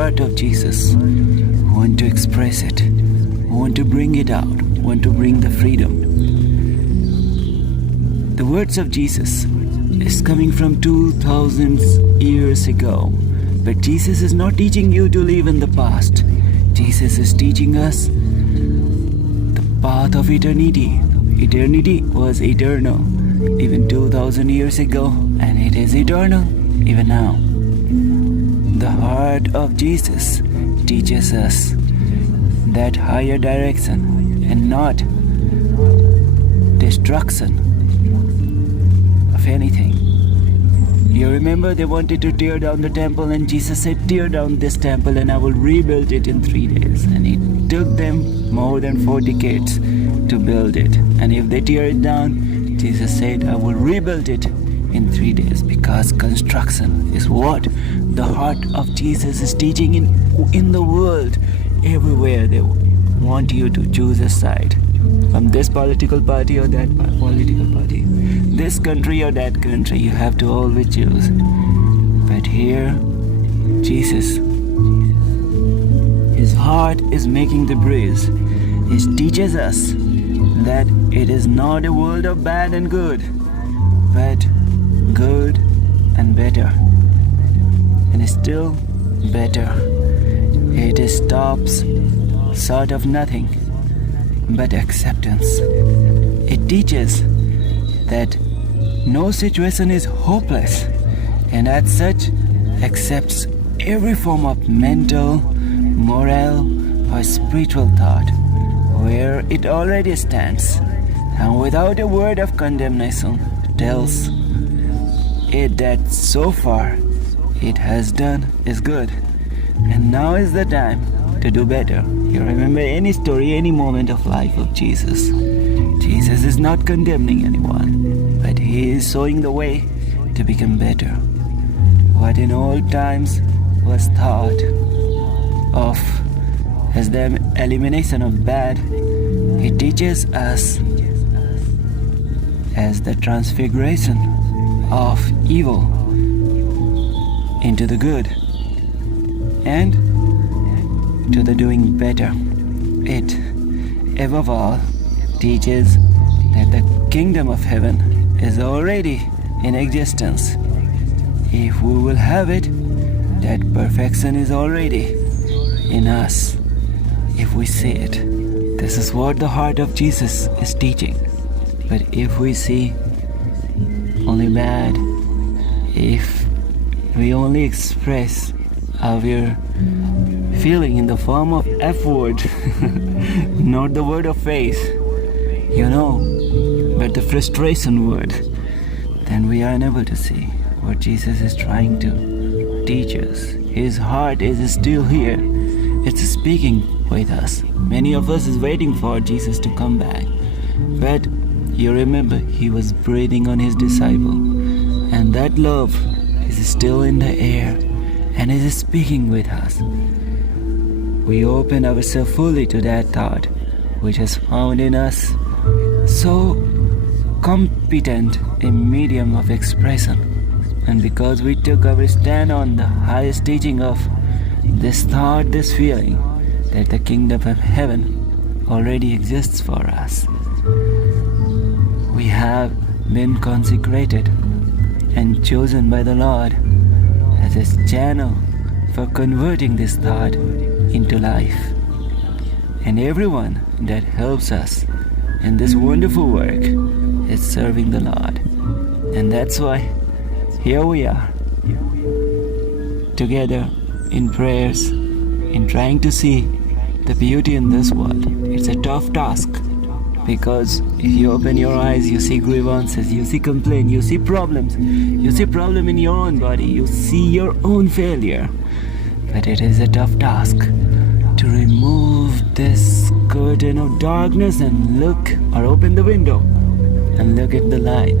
heart of Jesus, want to express it, want to bring it out, want to bring the freedom. The words of Jesus is coming from 2000 years ago. But Jesus is not teaching you to live in the past. Jesus is teaching us the path of eternity. Eternity was eternal even 2000 years ago, and it is eternal even now. The heart of Jesus teaches us that higher direction and not destruction of anything. You remember they wanted to tear down the temple, and Jesus said, tear down this temple and I will rebuild it in 3 days. And it took them more than 4 decades to build it. And if they tear it down, Jesus said, I will rebuild it in 3 days, because construction is what the heart of Jesus is teaching in the world. Everywhere they want you to choose a side, from this political party or that political party, this country or that country. You have to always choose. But here, Jesus, his heart is making the breeze. He teaches us that it is not a world of bad and good, but good and better, and still better. It stops short of nothing but acceptance. It teaches that no situation is hopeless, and as such accepts every form of mental, moral, or spiritual thought where it already stands, and without a word of condemnation tells it that so far it has done is good, and now is the time to do better. You remember any story, any moment of life of Jesus. Jesus is not condemning anyone, but he is showing the way to become better. What in old times was thought of as the elimination of bad, he teaches us as the transfiguration of evil into the good and to the doing better. It, above all, teaches that the kingdom of heaven is already in existence. If we will have it, that perfection is already in us. If we see it, this is what the heart of Jesus is teaching. But if we see only bad, if we only express our feeling in the form of F word, not the word of faith, but the frustration word, then we are unable to see what Jesus is trying to teach us. His heart is still here. It's speaking with us. Many of us is waiting for Jesus to come back. But you remember, he was breathing on his disciple, and that love is still in the air and is speaking with us. We open ourselves fully to that thought which is found in us, so competent a medium of expression. And because we took our stand on the highest teaching of this thought, this feeling, that the kingdom of heaven already exists for us, we have been consecrated and chosen by the Lord as a channel for converting this thought into life. And everyone that helps us in this wonderful work is serving the Lord. And that's why here we are, together in prayers, in trying to see the beauty in this world. It's a tough task, because if you open your eyes, you see grievances, you see complaint, you see problems, you see problem in your own body, you see your own failure. But it is a tough task to remove this curtain of darkness and look, or open the window and look at the light.